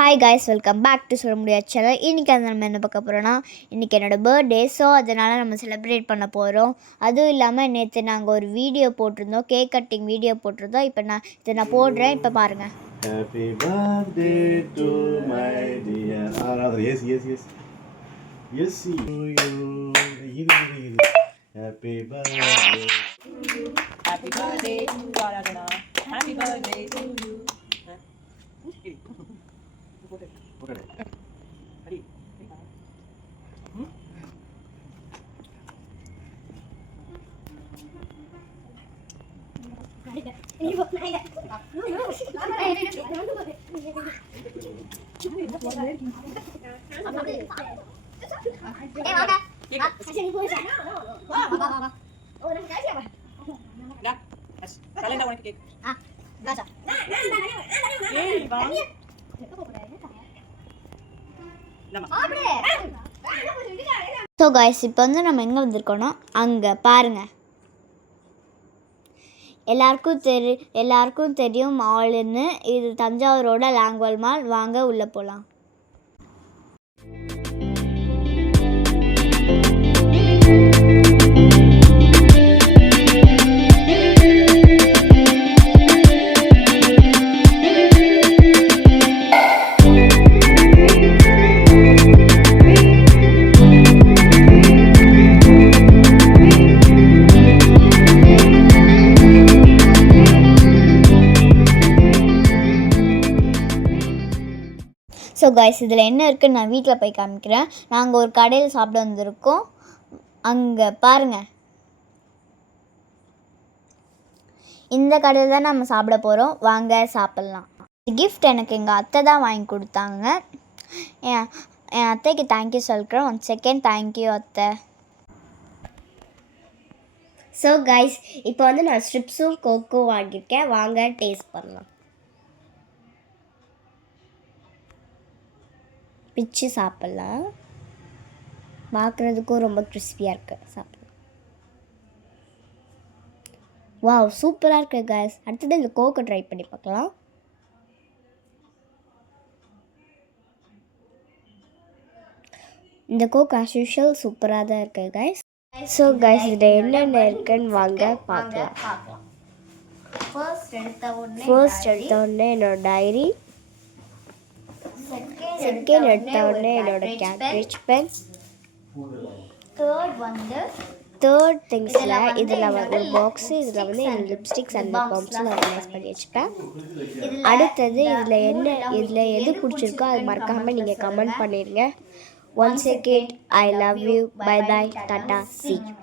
Hi guys, welcome back to சொல்ல முடியாத channel. இன்றைக்கி நம்ம என்ன பார்க்க போகிறோன்னா, இன்றைக்கி என்னோடய பர்த்டே. ஸோ அதனால் நம்ம செலிப்ரேட் பண்ண போகிறோம். அதுவும் இல்லாமல் நேற்று நாங்கள் ஒரு வீடியோ போட்டிருந்தோம், கேக் கட்டிங் வீடியோ போட்டிருந்தோம். இப்போ நான் போடுறேன், இப்போ பாருங்கள். Happy birthday to my dear Aradhana. Yes. Yes, to you. Happy birthday. Happy birthday to Aradhana. Happy birthday to you. So guys, இப்போ நம்ம எங்கே வந்திருக்கோன்னா, அங்கே பாருங்கள். எல்லாருக்கும் தெரியும் மால்னு. இது தஞ்சாவூரோட லாங்குவல் மால். வாங்க உள்ளே போகலாம். ஸோ காய்ஸ், இதில் என்ன இருக்குதுன்னு நான் வீட்டில் போய் காமிக்கிறேன். நாங்கள் ஒரு கடையில் சாப்பிட வந்திருக்கோம். அங்கே பாருங்கள், இந்த கடையில் தான் நம்ம சாப்பிட போகிறோம். வாங்க சாப்பிட்லாம். கிஃப்ட் எனக்கு எங்கள் அத்தை தான் வாங்கி கொடுத்தாங்க. என் அத்தைக்கு தேங்க்யூ சொல்கிறேன். 1 செகண்ட். தேங்க்யூ அத்தை. ஸோ கைஸ், இப்போ நான் ஸ்ட்ரிப்ஸும் கோக்கும் வாங்கியிருக்கேன். வாங்க டேஸ்ட் பண்ணலாம். பிச்சு சாப்பிட்லாம். பார்க்குறதுக்கும் ரொம்ப கிறிஸ்பியாக இருக்குது. சாப்பிடலாம். வாவ், சூப்பராக இருக்குது கைஸ். அடுத்தது இந்த கோக்கை ட்ரை பண்ணி பார்க்கலாம். இந்த கோக் ஆஸ் யூஷுவல் சூப்பராக தான் இருக்குது கைஸ். ஸோ கைஸ், இதில் என்னென்ன இருக்குன்னு வாங்க பார்க்கலாம். ஃபர்ஸ்ட் எடுத்த உடனே என்னோட டைரி. செகண்ட் எடுத்த உடனே என்னோட கேட்ரிட்ஜ் பென். தேர்ட் திங்ஸில் இதில் ஒரு பாக்ஸு. இதில் என் லிப்ஸ்டிக்ஸ் அண்ட் பாம்ஸ்லாம் ஆர்கனைஸ் பண்ணி வச்சுப்பேன். அடுத்தது இதில் எது பிடிச்சிருக்கோ அது மறக்காமல் நீங்கள் கமெண்ட் பண்ணிடுங்க. Once again, I love you. Bye bye, tata, see you.